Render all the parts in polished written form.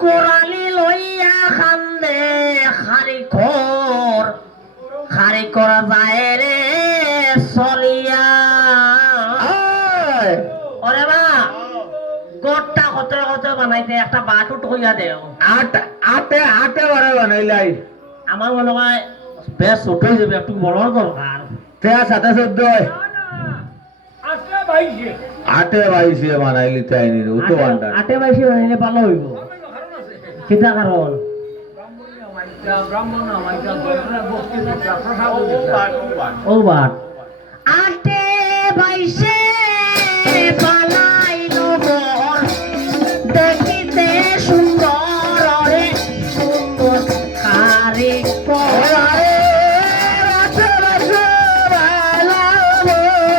কোরালি লইয়া খান্দে খারি করা যায় রে চলিয়া ওরে বা গোটটা কত বানাইতে একটা বাটুট হইয়া দেও আটে বারে বানাইলাই আমার মনে হয় বেশ ছোট হয়ে যাবে একটু বড় দরকার তেয়া সাথে চোদ্দ আটে বাইশে বানাইলি চাইনি ও তো বান্ডা আটে বাইশে বানাইলে ভালো হইব কিতা কারণ ও বাট আটে বাইশে বানাইলো ঘর দেখিতে সুন্দর রে সুন্দর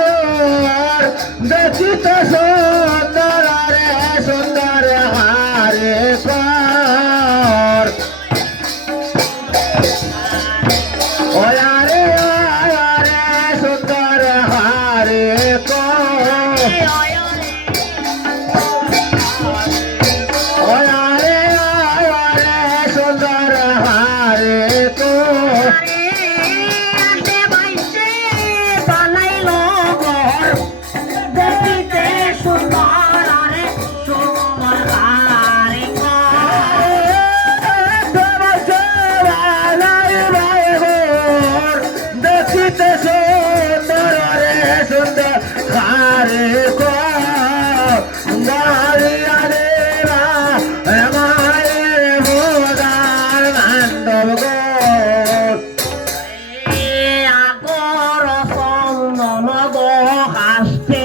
কারিগর দেখিতে সুন্দর রে সুন্দর হারে কর ওয়া রে সুন্দর হারে কর ওয়া রে সুন্দর হারে কর আটে বাইশে বানাইলো ঘর দেখিতে সুন্দর রে সুন্দর কারিগর দেখিতে সুন্দর রে সুন্দর হারে গাড়িয়া রে মায়ের বোদার মান্ডব গো আগর চন্দন গো হাসতে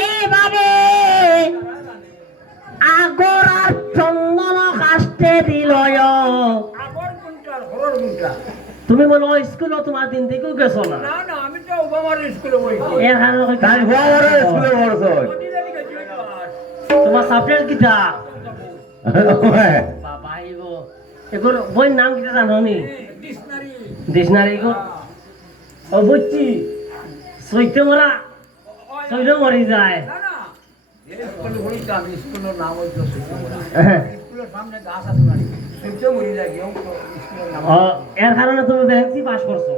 এইভাবে আগর আর চন্দন হাসতে দিল তুমি বলো স্কুলে তোমার দিন থেকেও গেছো না এর কারণে তাই বড় স্কুলে পড়ছ তোমার সাবজেক্ট কিটা বাবা এগো এগুলো বইয়ের নাম কিটা জানো নি ডিকশনারি গো ও বুঝছি সইতে মরা সইলে মরি যায় ও, এর কারণে তুমি ব্যাংসি পাস করছো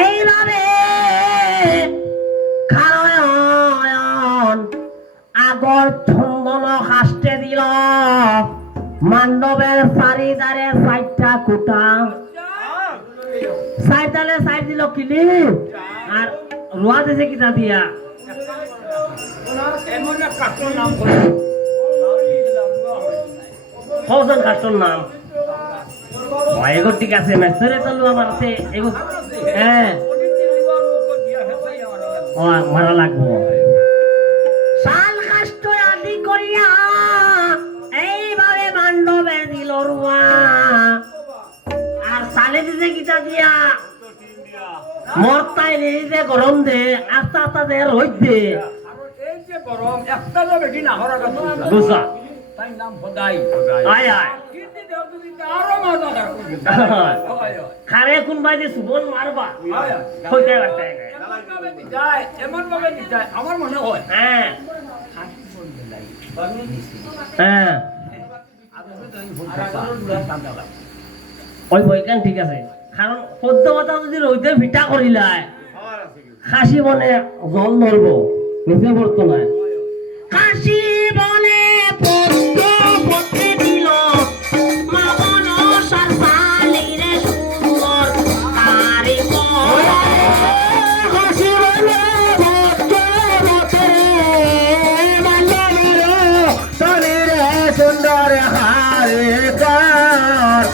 এইভাবে কারণ আগর চন্দন হাসতে দিল মান্ডবের চারিদারে চারটা কুটা চারটালে চার দিল কিলি আর রোয়া দিছে কিটা দিয়া কজন কাস্টর নাম এগো ঠিক আছে মেসরে তো লুয়া মারতে এগো হ্যাঁ ও মারা লাগবো শাল কাষ্ট আদি করিয়া এইভাবে মান্ডবের দিল রুয়া আর সালে দিছে কিটা দিয়া মরতাই নিয়ে গরম দে আস্তা আস্তা দে রোদ দে বুঝা আয় আয় খারে কোনবাই যে সুবল মারবা হইতে পারতে আমার মনে হয় হ্যাঁ হ্যাঁ ওই বইকান ঠিক আছে কারণ সদ্য কথা যদি রইতে ভিটা করিলায় খাসি বনে জল ধরবো নিচে পড়তো না খাসি বনে পড়তে দিল মামন সার সালিরে সুন্দর কারিগর হাসি বলে ভক্ত তনি রে সুন্দর হারে কর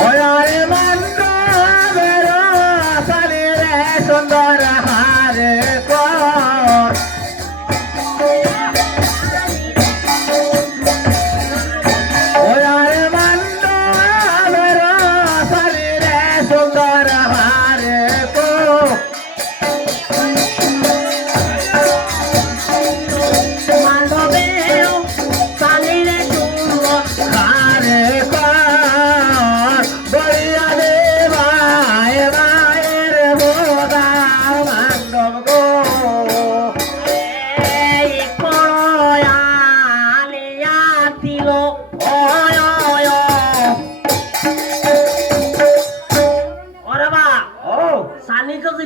ওরে মন্দ বেরা তনি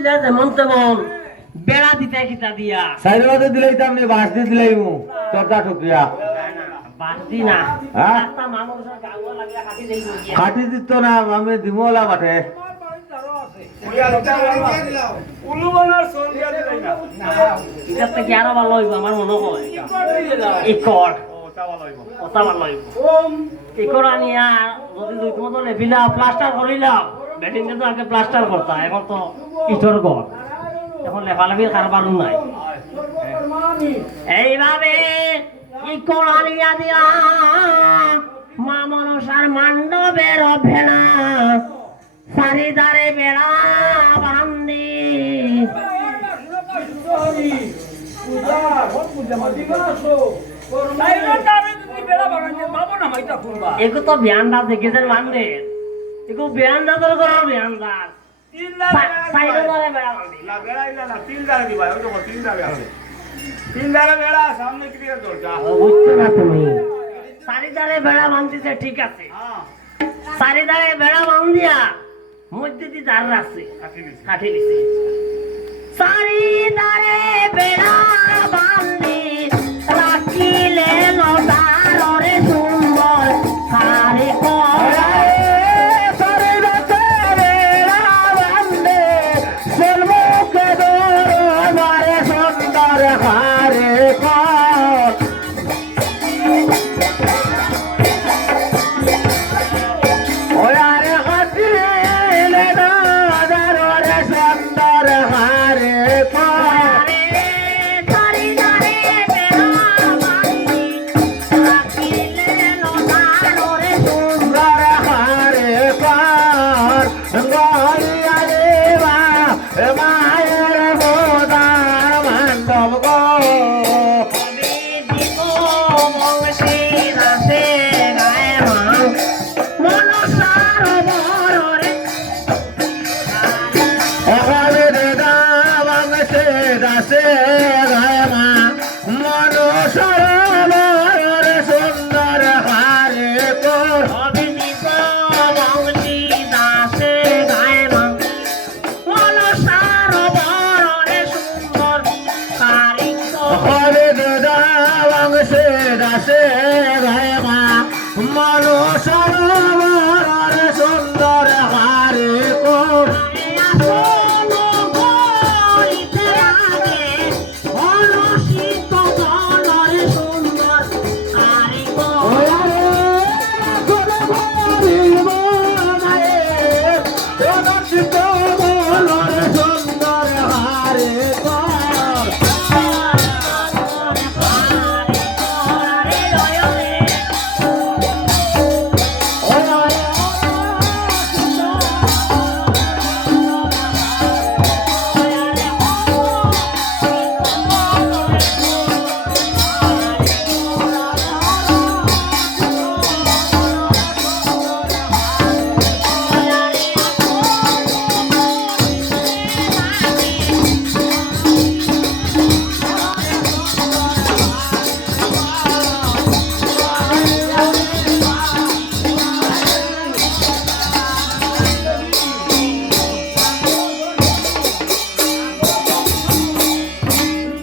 দিলে যেমন তেমন বেড়া দিতে কিতা দিয়া সাইড বাদে দিলেই তো আপনি বাস দিয়ে দিলেই চর্চা ঠুকিয়া বাড়তি না হ্যাঁ? রাস্তা মানুষের গাওয়া লাগলে কাটি দেই গিয়া খাটি দিত না আমি দিমলা মাঠে এটা তো কি আরো ভালো হইব আমার মনে হয় ইকর কথা ভালো হইব ইকর আনিয়া যদি দুই মতো লেভিলা প্লাস্টার করিলাম বেডিং তো আগে প্লাস্টার করতা এখন তো ইটর ঘর এখন লেফালেফির কারবার নাই এইভাবে ইকর আনিয়া দিয়া মা মনসার মান্ডবের ভেড়া চারিদারে বেড়া বান্ধি এগো তো বিয়ানদার দেখেছেন মানবে এগো বিয়ানদার করার বিয়ানদার চারিদারে বেড়া বান্ধি বুঝছো না তুমি চারিদারে বেড়া বান্ধিছে ঠিক আছে চারিদারে বেড়া বান্ধিয়া মধ্যে দিয়ে দাঁড় রাখছে কাঠি দিছে চারিদারে বেড়া বান্ধি